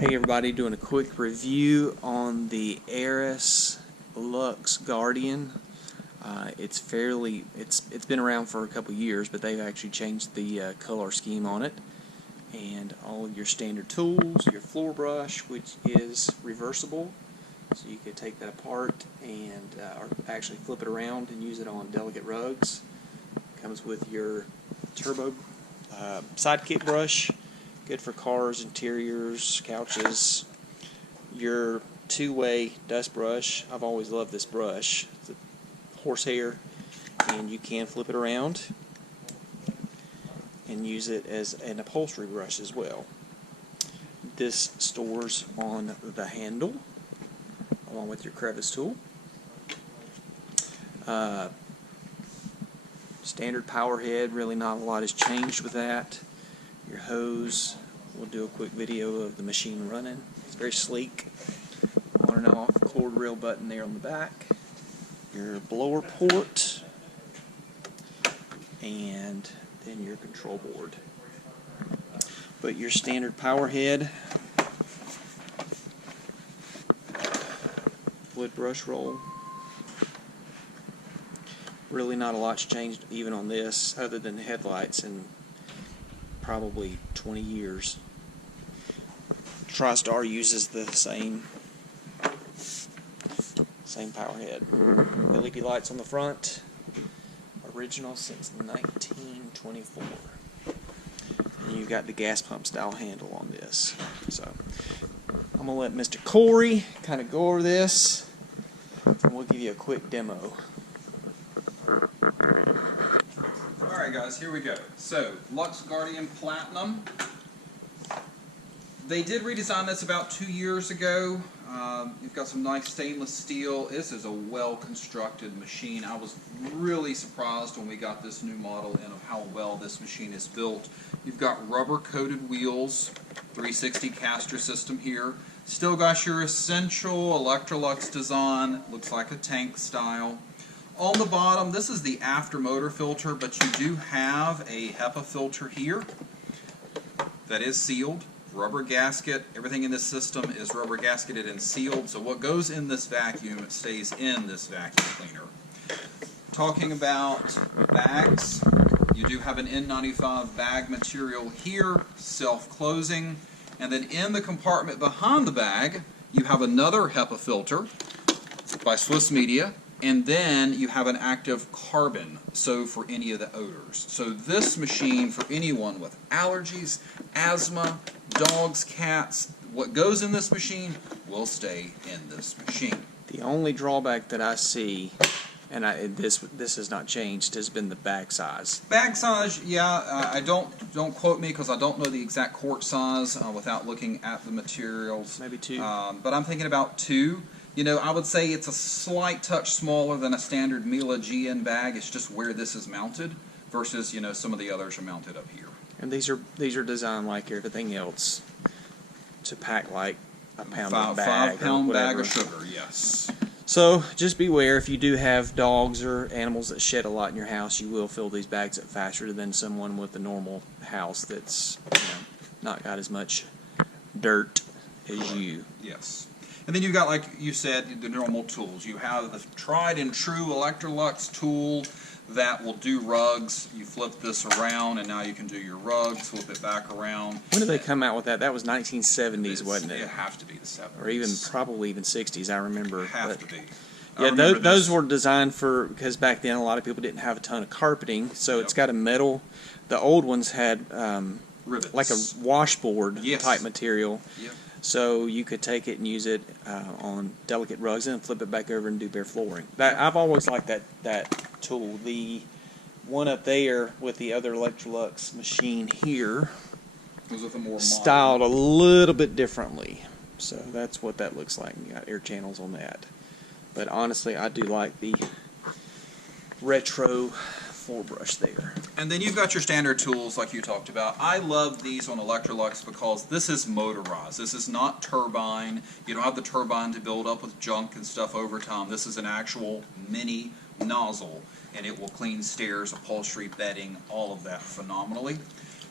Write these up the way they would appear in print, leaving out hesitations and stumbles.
Hey everybody, doing a quick review on the Aerus Lux Guardian. It's been around for a couple years, but they've actually changed the color scheme on it. And all of your standard tools, your floor brush, which is reversible, so you could take that apart and or actually flip it around and use it on delicate rugs. Comes with your turbo sidekick brush. Good for cars, interiors, couches. Your two-way dust brush. I've always loved this brush. It's a horsehair, and you can flip it around and use it as an upholstery brush as well. This stores on the handle along with your crevice tool. Standard power head, really not a lot has changed with that. Your hose, we'll do a quick video of the machine running. It's very sleek. On and off cord reel button there on the back. Your blower port, and then your control board. But your standard power head, wood brush roll. Really not a lot's changed even on this, other than the headlights in probably 20 years. TriStar uses the same power head. LED lights on the front, original since 1924. And you've got the gas pump style handle on this. So I'm gonna let Mr. Corey kind of go over this, and we'll give you a quick demo. Alright guys, here we go. So, Lux Guardian Platinum. They did redesign this about 2 years ago. You've got some nice stainless steel. This is a well-constructed machine. I was really surprised when we got this new model and of how well this machine is built. You've got rubber-coated wheels, 360 caster system here. Still got your essential Electrolux design. Looks like a tank style. On the bottom, this is the after motor filter, but you do have a HEPA filter here that is sealed. Rubber gasket. Everything in this system is rubber gasketed and sealed, so what goes in this vacuum stays in this vacuum cleaner. Talking about bags, you do have an N95 bag material here, self-closing, and then in the compartment behind the bag, you have another HEPA filter by Swiss Media. And then you have an active carbon, so for any of the odors. So this machine, for anyone with allergies, asthma, dogs, cats, what goes in this machine will stay in this machine. The only drawback that I see, and this has not changed, has been the bag size. Bag size, yeah, I don't quote me because I don't know the exact quart size without looking at the materials. Maybe 2. But I'm thinking about 2. You know, I would say it's a slight touch smaller than a standard Miele GN bag. It's just where this is mounted versus, you know, some of the others are mounted up here. And these are designed like everything else to pack like a pound of bag. 5-pound bag of sugar, yes. So just beware, if you do have dogs or animals that shed a lot in your house, you will fill these bags up faster than someone with a normal house that's, you know, not got as much dirt as you. Yes. And then you've got, like you said, the normal tools. You have the tried and true Electrolux tool that will do rugs. You flip this around and now you can do your rugs, flip it back around. When did they come out with that? That was 1970s, wasn't it? It have to be the 70s. Or even probably even 60s, I remember. Have to be. Yeah, those were designed for, because back then a lot of people didn't have a ton of carpeting, so It's got a metal. The old ones had rivets, like a washboard type material. Yep. So you could take it and use it on delicate rugs and flip it back over and do bare flooring. I've always liked that tool. The one up there with the other Electrolux machine here was with a more styled a little bit differently. So that's what that looks like. You got air channels on that. But honestly, I do like the retro floor brush there. And then you've got your standard tools like you talked about. I love these on Electrolux because this is motorized. This is not turbine. You don't have the turbine to build up with junk and stuff over time. This is an actual mini nozzle, and it will clean stairs, upholstery, bedding, all of that phenomenally.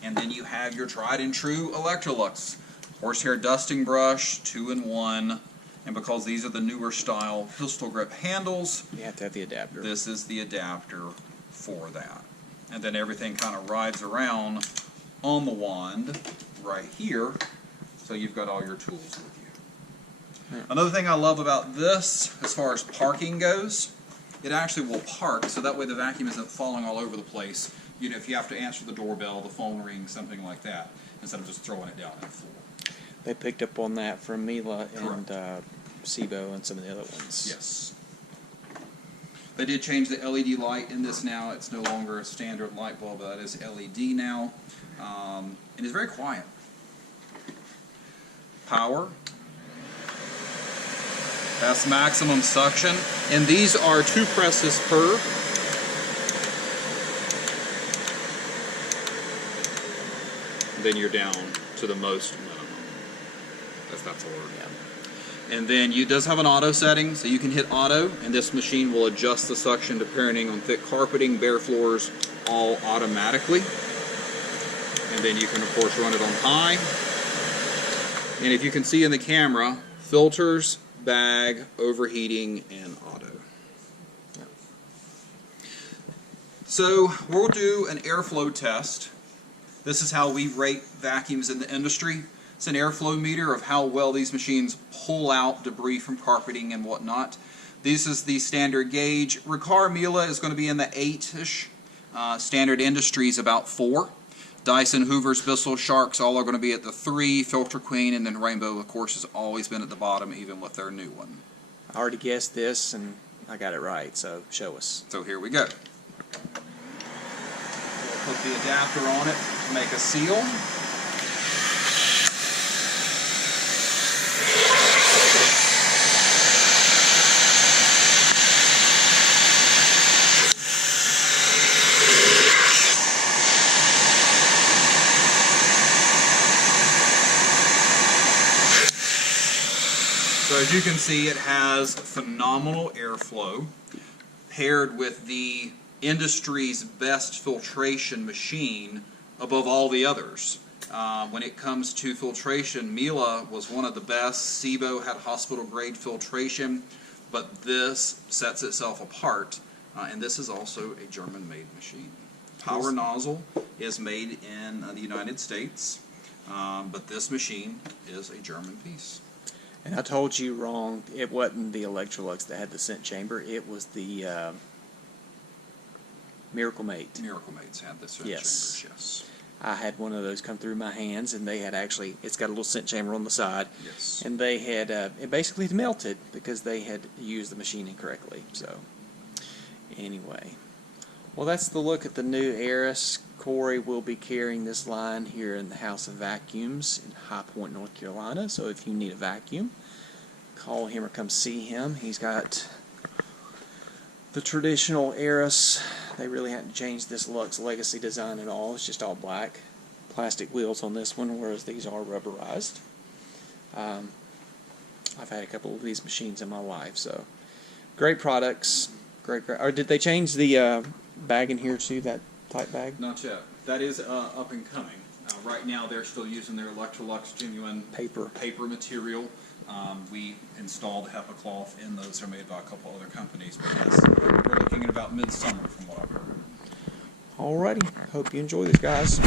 And then you have your tried and true Electrolux Horsehair dusting brush, 2-in-1, and because these are the newer style pistol grip handles, You have to have the adapter. this is the adapter for that. And then everything kind of rides around on the wand right here, so you've got all your tools with you. Another thing I love about this, as far as parking goes, it actually will park, so that way the vacuum isn't falling all over the place. You know, if you have to answer the doorbell, the phone rings, something like that, instead of just throwing it down on the floor. They picked up on that from Mila and SIBO and some of the other ones. Yes. They did change the LED light in this now. It's no longer a standard light bulb, that is LED now. And it's very quiet. Power. That's maximum suction. And these are 2 presses per. Then you're down to the most minimum. That's a word. Yeah. And then it does have an auto setting, so you can hit auto, and this machine will adjust the suction depending on thick carpeting, bare floors, all automatically. And then you can, of course, run it on high. And if you can see in the camera, filters, bag, overheating, and auto. Yeah. So we'll do an airflow test. This is how we rate vacuums in the industry. It's an airflow meter of how well these machines pull out debris from carpeting and whatnot. This is the standard gauge. Riccar Mila is going to be in the 8-ish. Standard Industries about 4. Dyson, Hoover's, Bissell, Sharks all are going to be at the 3. Filter Queen, and then Rainbow, of course, has always been at the bottom, even with their new one. I already guessed this, and I got it right, so show us. So here we go. We'll put the adapter on it to make a seal. So as you can see, it has phenomenal airflow paired with the industry's best filtration machine above all the others. When it comes to filtration, Mila was one of the best. SIBO had hospital grade filtration, but this sets itself apart, and this is also a German made machine. Power nozzle is made in the United States, but this machine is a German piece. And I told you wrong. It wasn't the Electrolux that had the scent chamber. It was the Miracle Mate. Miracle Mates had the scent Yes. chambers, yes. I had one of those come through my hands, and they had actually, it's got a little scent chamber on the side. Yes. And they had, it basically melted because they had used the machine incorrectly. So, anyway. Well, that's the look at the new Aerus. Corey will be carrying this line here in the House of Vacuums in High Point, North Carolina. So if you need a vacuum, call him or come see him. He's got the traditional Aerus. They really hadn't changed this Lux Legacy design at all. It's just all black. Plastic wheels on this one, whereas these are rubberized. I've had a couple of these machines in my life, so great products. Great. Or did they change the bag in here too? That type bag? Not yet. That is up and coming. Right now they're still using their Electrolux genuine Paper material. We installed HEPA cloth in those. They're made by a couple other companies, but yes, we're looking at about midsummer from what I've heard. Alrighty. Hope you enjoy this, guys.